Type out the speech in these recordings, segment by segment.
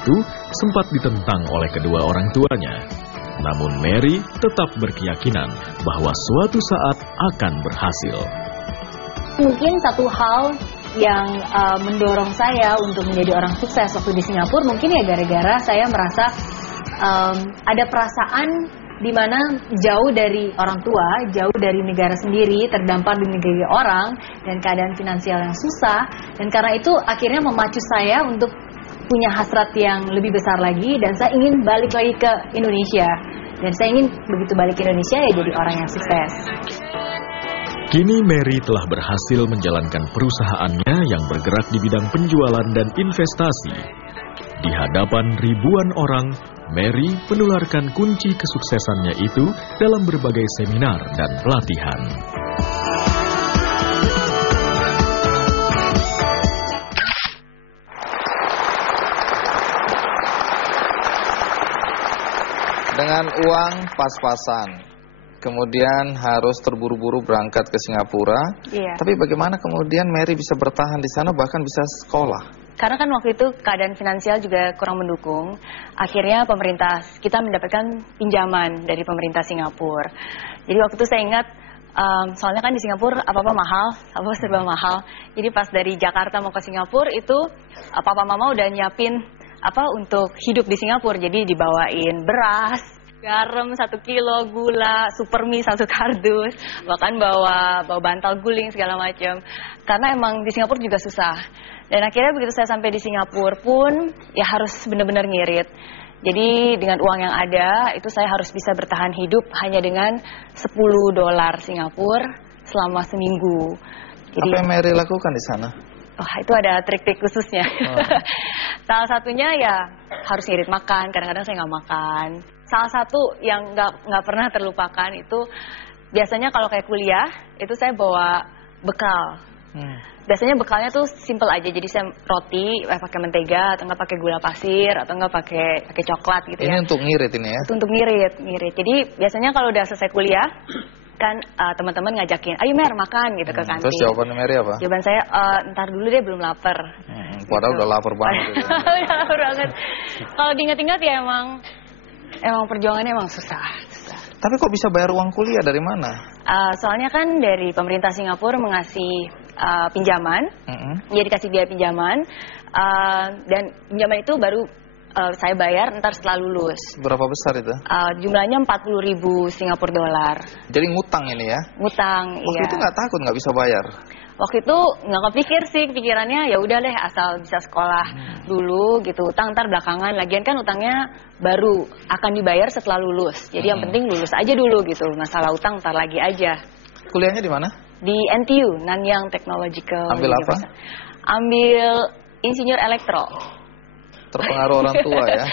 itu sempat ditentang oleh kedua orang tuanya. Namun Mary tetap berkeyakinan bahwa suatu saat akan berhasil. Mungkin satu hal yang mendorong saya untuk menjadi orang sukses waktu di Singapura, mungkin ya gara-gara saya merasa ada perasaan di mana jauh dari orang tua, jauh dari negara sendiri, terdampar di negeri orang, dan keadaan finansial yang susah. Dan karena itu akhirnya memacu saya untuk punya hasrat yang lebih besar lagi, dan saya ingin balik lagi ke Indonesia. Dan saya ingin begitu balik ke Indonesia ya jadi orang yang sukses. Kini Mary telah berhasil menjalankan perusahaannya yang bergerak di bidang penjualan dan investasi. Di hadapan ribuan orang, Mary menularkan kunci kesuksesannya itu dalam berbagai seminar dan pelatihan. Dengan uang pas-pasan, kemudian harus terburu-buru berangkat ke Singapura. Iya. Tapi bagaimana kemudian Mary bisa bertahan di sana bahkan bisa sekolah? Karena kan waktu itu keadaan finansial juga kurang mendukung. Akhirnya pemerintah kita mendapatkan pinjaman dari pemerintah Singapura. Jadi waktu itu saya ingat, soalnya kan di Singapura apa-apa mahal, apa-apa serba mahal. Jadi pas dari Jakarta mau ke Singapura itu papa mama udah nyiapin apa untuk hidup di Singapura. Jadi dibawain beras, garam 1 kilo, gula, super mie 1 kardus, bahkan bawa bantal guling segala macam. Karena emang di Singapura juga susah. Dan akhirnya begitu saya sampai di Singapura pun ya harus benar-benar ngirit. Jadi dengan uang yang ada itu saya harus bisa bertahan hidup hanya dengan $10 Singapura selama seminggu. Jadi, apa yang Mary lakukan di sana? Wah, itu ada trik-trik khususnya. Salah satunya ya harus ngirit makan. Kadang-kadang saya nggak makan. Salah satu yang nggak pernah terlupakan itu biasanya kalau kayak kuliah itu saya bawa bekal. Biasanya bekalnya tuh simple aja, jadi saya roti pakai mentega atau nggak pakai gula pasir atau nggak pakai coklat gitu ya. Ini untuk ngirit ini ya? Itu untuk ngirit. Jadi biasanya kalau udah selesai kuliah kan teman-teman ngajakin, ayo Mer makan gitu ke kantin. Terus jawaban Mary apa? Jawaban saya, ntar dulu deh belum lapar. Padahal udah lapar banget. Udah lapar banget. Kalau diingat-ingat ya emang perjuangannya emang susah. Tapi kok bisa bayar uang kuliah dari mana? Soalnya kan dari pemerintah Singapura mengasih pinjaman, jadi dikasih biaya pinjaman, dan pinjaman itu baru saya bayar ntar setelah lulus. Berapa besar itu? Jumlahnya 40.000 Singapura dolar. Jadi ngutang ini ya? Ngutang, Waktu iya. itu nggak takut nggak bisa bayar? Waktu itu nggak kepikir sih, pikirannya ya udah deh asal bisa sekolah dulu gitu, utang ntar belakangan. Lagian kan utangnya baru akan dibayar setelah lulus. Jadi yang penting lulus aja dulu gitu, masalah utang ntar lagi aja. Kuliahnya di mana? Di NTU, Nanyang Technological. Ambil apa? Ambil insinyur elektro. Terpengaruh orang tua ya?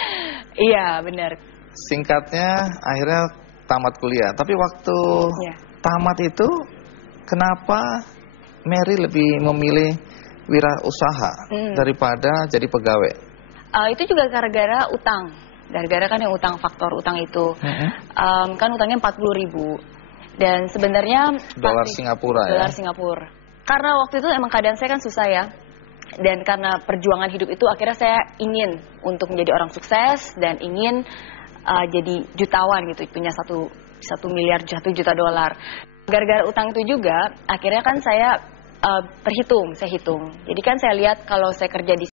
Iya benar. Singkatnya akhirnya tamat kuliah. Tapi waktu tamat itu kenapa Mary lebih memilih wirausaha daripada jadi pegawai? Itu juga gara-gara utang. Gara-gara kan yang utang, faktor utang itu. Kan utangnya 40.000. Dan sebenarnya dolar Singapura ya? Dolar Singapura. Karena waktu itu emang keadaan saya kan susah ya. Dan karena perjuangan hidup itu akhirnya saya ingin untuk menjadi orang sukses dan ingin jadi jutawan gitu, punya 1 miliar, 1 juta dolar. Gara-gara utang itu juga akhirnya kan saya saya hitung. Jadi kan saya lihat kalau saya kerja di